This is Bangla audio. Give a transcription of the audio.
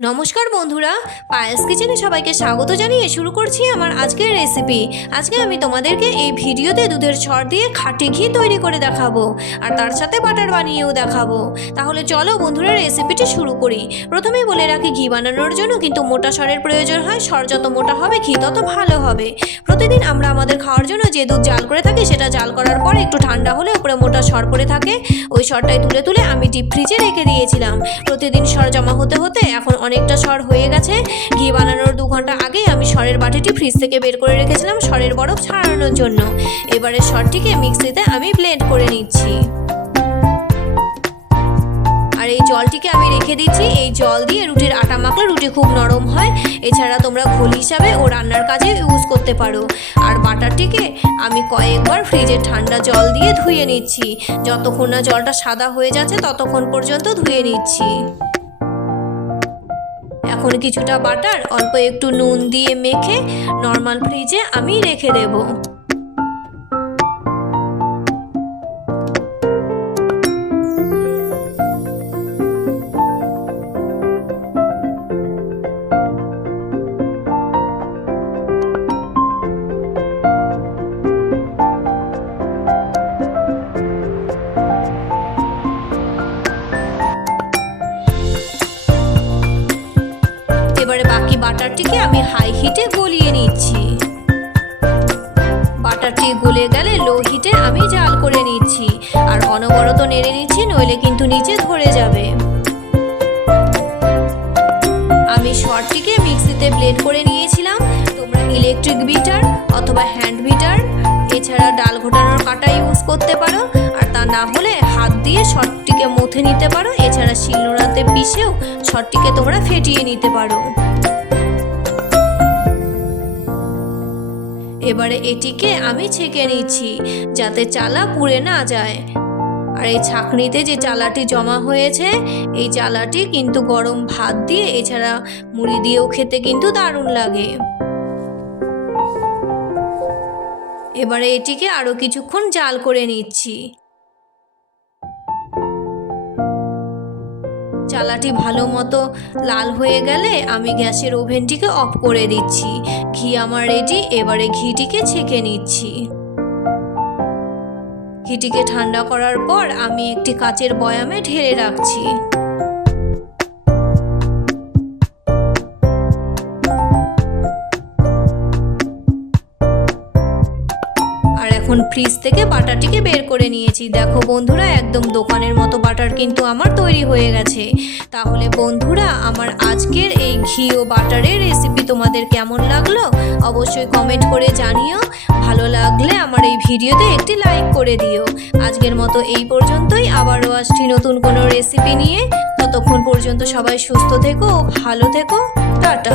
নমস্কার বন্ধুরা, পায়েস কিচেনে সবাইকে স্বাগত জানিয়ে শুরু করছি আমার আজকের রেসিপি। আজকে আমি তোমাদেরকে এই ভিডিওতে দুধের ছড় দিয়ে খাঁটি ঘি তৈরি করে দেখাবো, আর তার সাথে বাটার বানিয়েও দেখাবো। তাহলে চলো বন্ধুরা রেসিপিটি শুরু করি। প্রথমেই বলে রাখি, ঘি বানানোর জন্য কিন্তু মোটা সরের প্রয়োজন হয়। সর যত মোটা হবে ঘি তত ভালো হবে। প্রতিদিন আমরা আমাদের খাওয়ার জন্য যে দুধ জাল করে থাকি, সেটা জাল করার পর একটু ঠান্ডা হলে উপরে মোটা সর পড়ে থাকে। ওই সরটাই তুলে তুলে আমি ডিপ ফ্রিজে রেখে দিয়েছিলাম। প্রতিদিন সর জমা হতে হতে এখন অনেকটা সর হয়ে গেছে। ঘি বানানোর 2 ঘন্টা আগে আমি সরের বাটিটি ফ্রিজ থেকে বের করে রেখেছিলাম সরের বরফ ছাড়ানোর জন্য। এবারে সরটিকে মিক্সিতে আমি ব্লেন্ড করে নিচ্ছি। আর এই জলটিকে আমি রেখে দিচ্ছি। এই জল দিয়ে রুটির আটা মাখলে রুটি খুব নরম হয়। এছাড়া তোমরা ঘোল হিসাবে ও রান্নার কাজে ইউজ করতে পারো। আর বাটারটিকে আমি কয়েকবার ফ্রিজের ঠান্ডা জল দিয়ে ধুয়ে নিচ্ছি। যতক্ষণ না জলটা সাদা হয়ে যাচ্ছে ততক্ষণ পর্যন্ত ধুয়ে নিচ্ছি। এখন কিছুটা বাটার অল্প একটু নুন দিয়ে মেখে নর্মাল ফ্রিজে আমি রেখে দেব। এবারে বাকি বাটারটিকে আমি হাই হিটে গলিয়ে নিচ্ছি। বাটারটি গলে গেলে লো হিটে আমি জাল করে নিচ্ছি। আর অনবরত নেড়ে নিচ্ছি, নইলে কিন্তু নিচে ধরে যাবে। আমি সরটিকে মিক্সিতে ব্লেন্ড করে নিয়েছিলাম। তোমরা ইলেকট্রিক বিটার অথবা হ্যান্ড বিটার, এছাড়া ডাল ঘোটানোর কাঁটা ইউজ করতে পারো। আর তা না হলে হাত দিয়ে সরটিকে মথে নিতে পারো। এছাড়া শিলনোড়াতে পিষেও সরটিকে তোমরা ফেটিয়ে নিতে পারো। এবারে এটিকে আমি ছেঁকে নিচ্ছি, যাতে চালা পুড়ে না যায়। আর এই ছাঁকনিতে যে চালাটি জমা হয়েছে, এই চালাটি কিন্তু গরম ভাত দিয়ে এছাড়া মুড়ি দিয়েও খেতে কিন্তু দারুণ লাগে। এবারে এটিকে আরো কিছুক্ষণ জাল করে নিচ্ছি। চালাটি ভালো মতো লাল হয়ে গেলে আমি গ্যাসের ওভেনটিকে অফ করে দিচ্ছি। ঘি আমার রেডি। এবারে ঘিটিকে ছেঁকে নিচ্ছি। ঘিটিকে ঠান্ডা করার পর আমি একটি কাচের বয়ামে ঢেলে রাখছি। এখন ফ্রিজ থেকে বাটারটিকে বের করে নিয়েছি। দেখো বন্ধুরা, একদম দোকানের মতো বাটার কিন্তু আমার তৈরি হয়ে গেছে। তাহলে বন্ধুরা, আমার আজকের এই ঘি ও বাটারের রেসিপি তোমাদের কেমন লাগলো অবশ্যই কমেন্ট করে জানিও। ভালো লাগলে আমার এই ভিডিওতে একটি লাইক করে দিও। আজকের মতো এই পর্যন্তই। আবারও আসছি নতুন কোনো রেসিপি নিয়ে। ততক্ষণ পর্যন্ত সবাই সুস্থ থেকো, ভালো থেকো, টাটা।